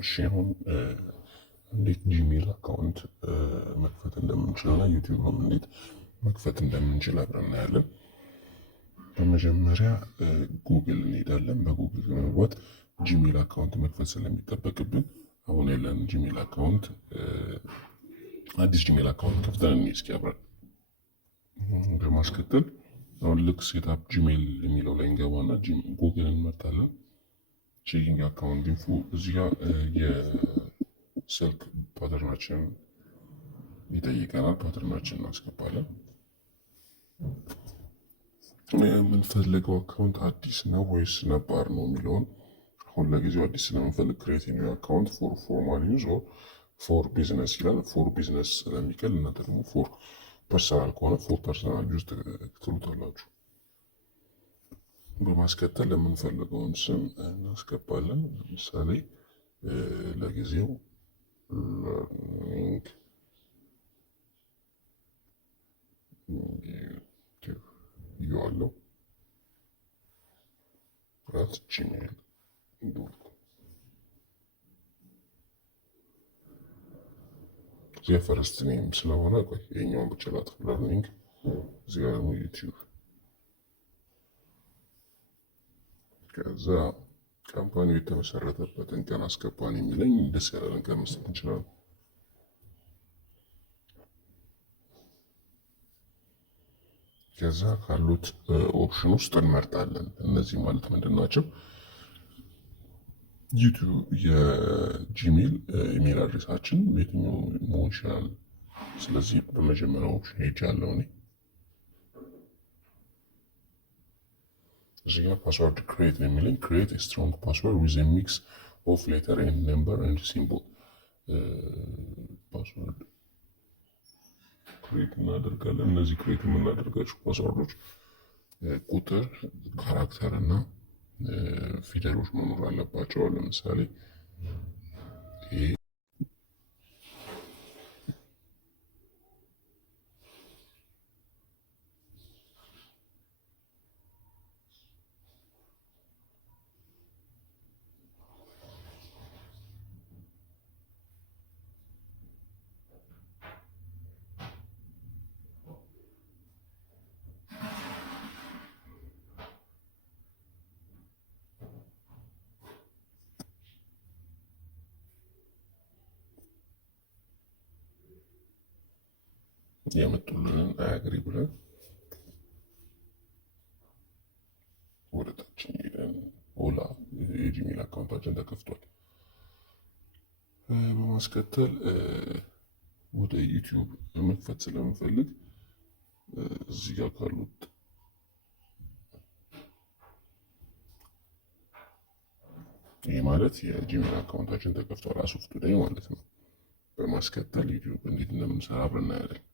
እሺ አሁን እንዴት ጂሜል አካውንት መክፈት እንደምንችልና ዩቲዩብም እንዴት መክፈት እንደምንችል አብረን እናያለን። በመጀመሪያ ጉግል እንሄዳለን። በጉግል በመግባት ጂሜል አካውንት መክፈት ስለሚጠበቅብን አሁን ያለን ጂሜል አካውንት አዲስ ጂሜል አካውንት ከፍተን እንይ እስኪ አብረን። በማስከተል አሁን ልክ ሴትአፕ ጂሜል የሚለው ላይ እንገባና ጉግል እንመርጣለን። ቼኪንግ አካውንት ኢንፎ እዚህ ጋር የስልክ ፓተርናችን ይጠይቀናል። ፓተርናችን እናስገባለን። የምንፈልገው አካውንት አዲስ ነው ወይስ ነባር ነው የሚለውን አሁን ለጊዜው አዲስ ስለምንፈልግ ክሬት ኒው አካውንት ፎር ፎርማል ዩዝ ኦር ፎር ቢዝነስ ይላል። ፎር ቢዝነስ ስለሚቀል እናንተ ደግሞ ፎር ፐርሰናል ከሆነ ፎር ፐርሰናል ዩዝ ትሉታላችሁ። በማስከተል የምንፈልገውን ስም እናስገባለን። ለምሳሌ ለጊዜው ለርኒንግ ይዋለው ራት ጂሜል ዶት ኮም እዚያ ፈረስት ኔም ስለሆነ ቆይ የኛውን ብቻ ላጥፍ። ለርኒንግ እዚያ ደግሞ ዩቲዩብ ከዛ ካምፓኒው የተመሰረተበትን ቀን አስገባን የሚለኝ ደስ ያለን ቀን መስጠት እንችላለን። ከዛ ካሉት ኦፕሽን ውስጥ እንመርጣለን። እነዚህ ማለት ምንድን ናቸው? ዩቲዩብ የጂሜል ኢሜል አድሬሳችን የትኛው መሆን ይችላል። ስለዚህ በመጀመሪያው ኦፕሽን ሄጃለሁ እኔ። እዚህ ጋር ፓስወርድ ክሬት ነው የሚለኝ። ክሬት ስትሮንግ ፓስወርድ ዊዝ ሚክስ ኦፍ ሌተር ኤንድ ነምበር ኤንድ ሲምቦል። ፓስወርድ ክሬት እናደርጋለን። እነዚህ ክሬት የምናደርጋቸው ፓስወርዶች ቁጥር፣ ካራክተር እና ፊደሎች መኖር አለባቸው። ለምሳሌ ያመጡልንን አያግሪ ብለን ወደ ታች ሄደን ኦላ የጂሜል አካውንታችን ተከፍቷል። በማስከተል ወደ ዩቲዩብ መክፈት ስለምፈልግ እዚህ ጋር ካሉት ይህ ማለት የጂሜል አካውንታችን ተከፍቷል። አሶፍቱ ላይ ማለት ነው። በማስከተል ዩቲዩብ እንዴት እንደምንሰራ አብረን እናያለን።